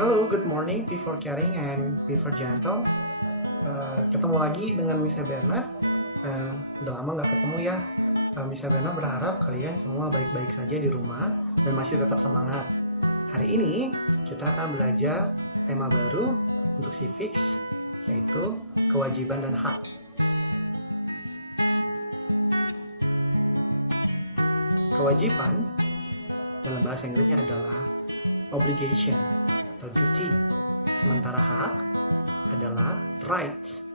Halo, good morning, before caring and before gentle. Ketemu lagi dengan Miss Bernard. Udah lama nggak ketemu ya. Miss Bernard berharap kalian semua baik-baik saja di rumah dan masih tetap semangat. Hari ini kita akan belajar tema baru untuk civics, yaitu kewajiban dan hak. Kewajiban dalam bahasa Inggrisnya adalah obligation atau duty, sementara hak adalah rights.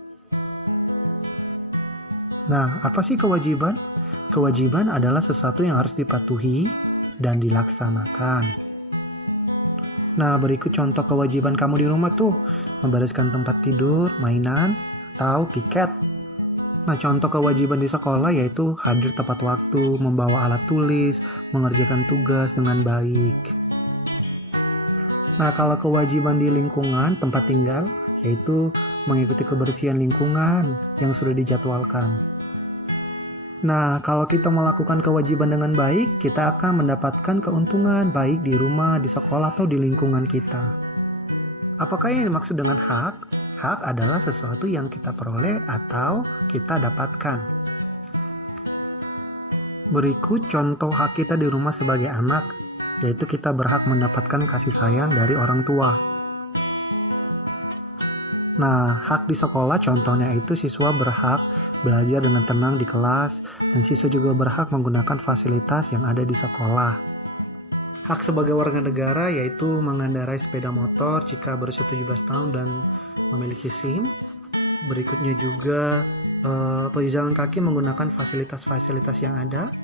Nah, apa sih kewajiban? Kewajiban adalah sesuatu yang harus dipatuhi dan dilaksanakan. Nah, berikut contoh kewajiban kamu di rumah tuh. Membereskan tempat tidur, mainan, atau piket. Nah, contoh kewajiban di sekolah yaitu hadir tepat waktu, membawa alat tulis, mengerjakan tugas dengan baik. Nah, kalau kewajiban di lingkungan tempat tinggal, yaitu mengikuti kebersihan lingkungan yang sudah dijadwalkan. Nah, kalau kita melakukan kewajiban dengan baik, kita akan mendapatkan keuntungan baik di rumah, di sekolah, atau di lingkungan kita. Apakah yang dimaksud dengan hak? Hak adalah sesuatu yang kita peroleh atau kita dapatkan. Berikut contoh hak kita di rumah sebagai anak, yaitu kita berhak mendapatkan kasih sayang dari orang tua. Nah, hak di sekolah contohnya itu siswa berhak belajar dengan tenang di kelas, dan siswa juga berhak menggunakan fasilitas yang ada di sekolah. Hak sebagai warga negara yaitu mengendarai sepeda motor jika berusia 17 tahun dan memiliki SIM. Berikutnya juga pejalan kaki menggunakan fasilitas-fasilitas yang ada.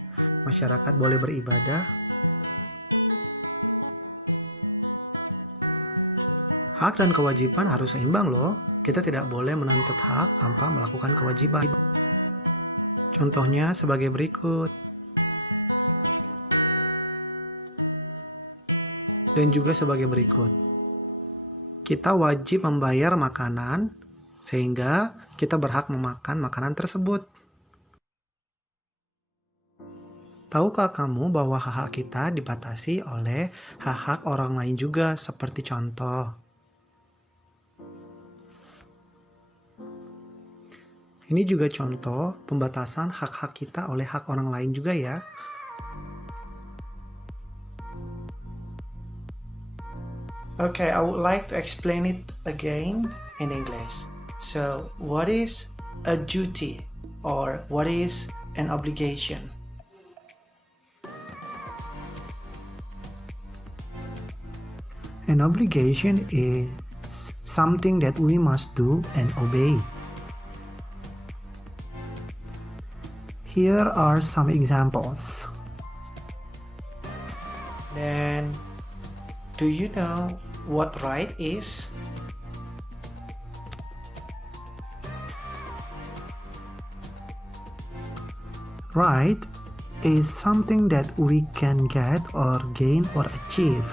Masyarakat boleh beribadah. Hak dan kewajiban harus seimbang loh. Kita tidak boleh menuntut hak tanpa melakukan kewajiban. Contohnya sebagai berikut. Dan juga sebagai berikut. Kita wajib membayar makanan sehingga kita berhak memakan makanan tersebut. Tahukah kamu bahwa hak-hak kita dibatasi oleh hak-hak orang lain juga, seperti contoh. Ini juga contoh pembatasan hak-hak kita oleh hak orang lain juga ya. Okay, I would like to explain it again in English. So, what is a duty or what is an obligation? An obligation is something that we must do and obey. Here are some examples. Then, do you know what right is? Right is something that we can get or gain or achieve.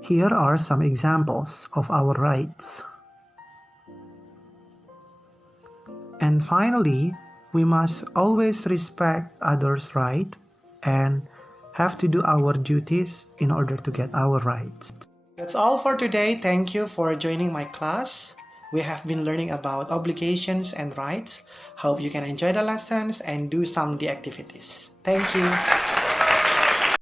Here are some examples of our rights. And finally, we must always respect others' rights and have to do our duties in order to get our rights. That's all for today. Thank you for joining my class. We have been learning about obligations and rights. Hope you can enjoy the lessons and do some of the activities. Thank you.